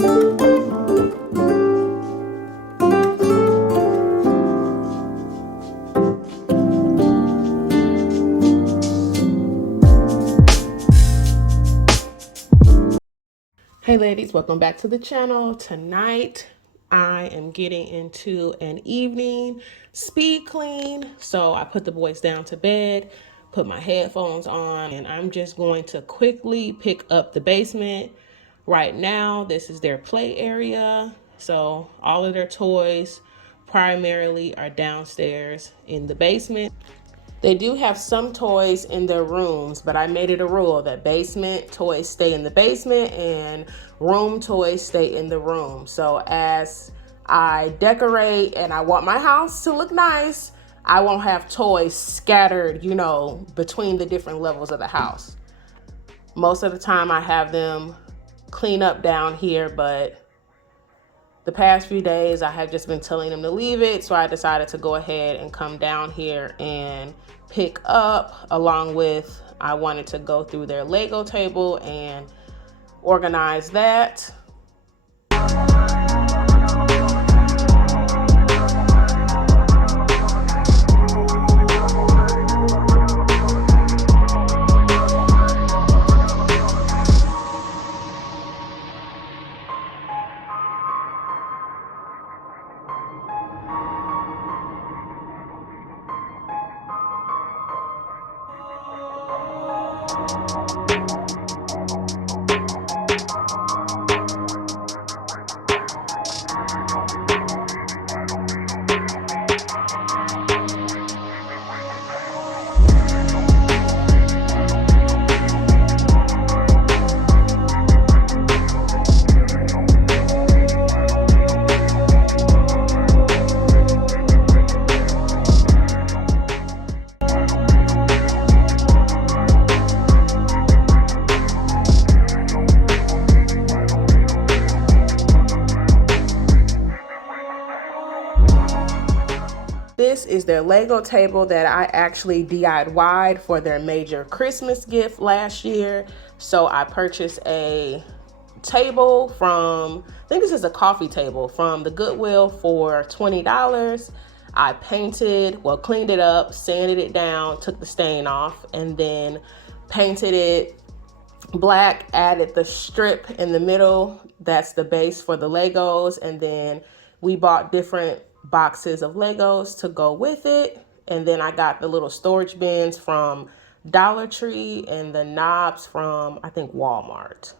Hey ladies, welcome back to the channel. Tonight I am getting into an evening speed clean. So I put the boys down to bed, put my headphones on, and I'm just going to quickly pick up the basement. Right now, this is their play area. So all of their toys primarily are downstairs in the basement. They do have some toys in their rooms, but I made it a rule that basement toys stay in the basement and room toys stay in the room. So as I decorate and I want my house to look nice, I won't have toys scattered, you know, between the different levels of the house. Most of the time I have them clean up down here, but the past few days I have just been telling them to leave it, so I decided to go ahead and come down here and pick up, along with I wanted to go through their Lego table and organize that. This is their Lego table that I actually DIY'd for their major Christmas gift last year. So I purchased a table from, I think this is a coffee table from the Goodwill for $20. I painted, well, cleaned it up, sanded it down, took the stain off, and then painted it black, added the strip in the middle. That's the base for the Legos. And then we bought different boxes of Legos to go with it. And then I got the little storage bins from Dollar Tree and the knobs from, I think, Walmart.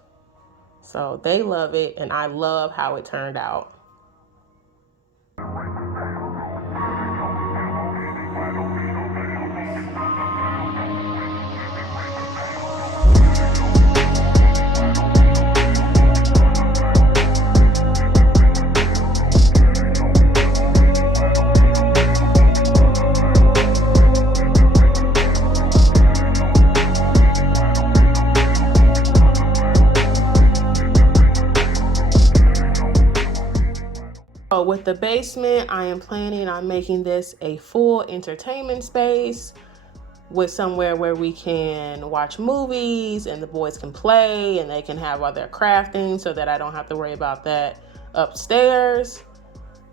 So they love it, and I love how it turned out. So with the basement, I am planning on making this a full entertainment space with somewhere where we can watch movies and the boys can play and they can have all their crafting, so that I don't have to worry about that upstairs.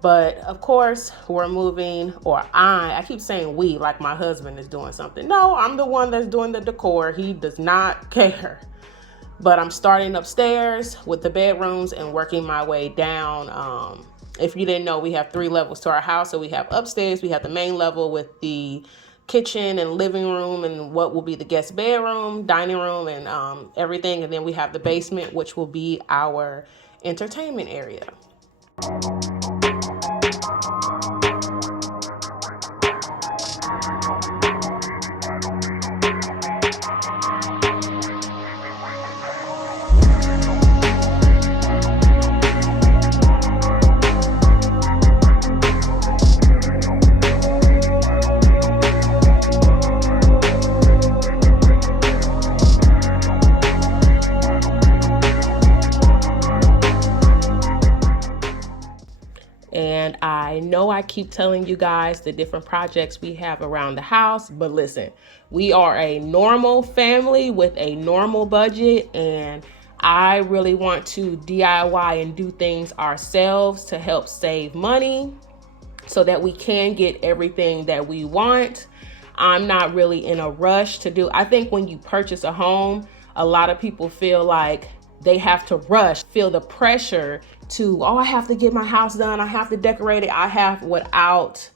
But of course, we're moving, or I keep saying we like my husband is doing something. No, I'm the one that's doing the decor. He does not care. But I'm starting upstairs with the bedrooms and working my way down. If you didn't know, we have 3 levels to our house. So we have upstairs, we have the main level with the kitchen and living room and what will be the guest bedroom, dining room, and everything. And then we have the basement, which will be our entertainment area. And I know I keep telling you guys the different projects we have around the house, but listen, we are a normal family with a normal budget, and I really want to DIY and do things ourselves to help save money so that we can get everything that we want. I'm not really in a rush to do. I think when you purchase a home, a lot of people feel like they have to rush, feel the pressure to, oh, I have to get my house done, I have to decorate it, without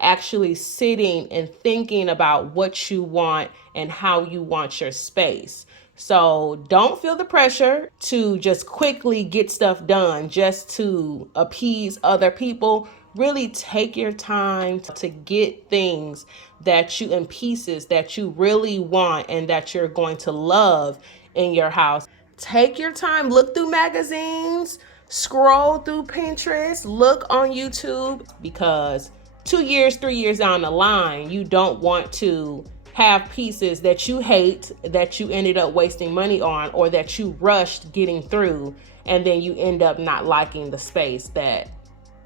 actually sitting and thinking about what you want and how you want your space. So don't feel the pressure to just quickly get stuff done just to appease other people. Really take your time to get things that you in pieces that you really want and that you're going to love in your house. Take your time, look through magazines, scroll through Pinterest, look on YouTube, because 2 years, 3 years down the line, you don't want to have pieces that you hate, that you ended up wasting money on, or that you rushed getting through, and then you end up not liking the space that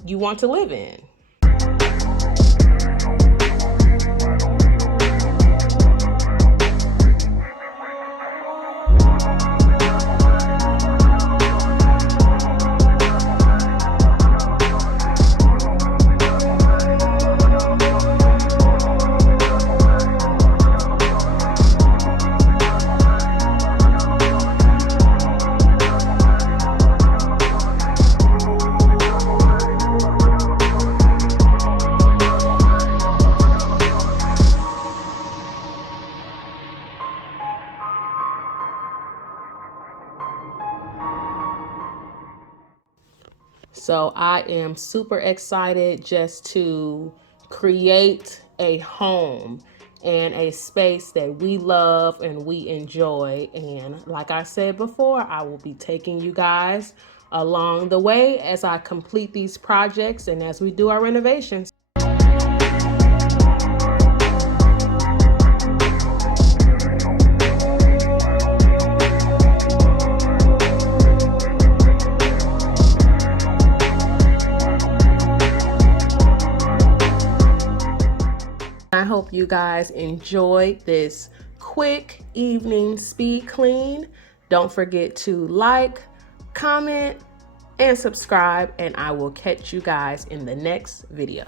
you want to live in. So I am super excited just to create a home and a space that we love and we enjoy. And like I said before, I will be taking you guys along the way as I complete these projects and as we do our renovations. I hope you guys enjoyed this quick evening speed clean. Don't forget to like, comment, and subscribe, and I will catch you guys in the next video.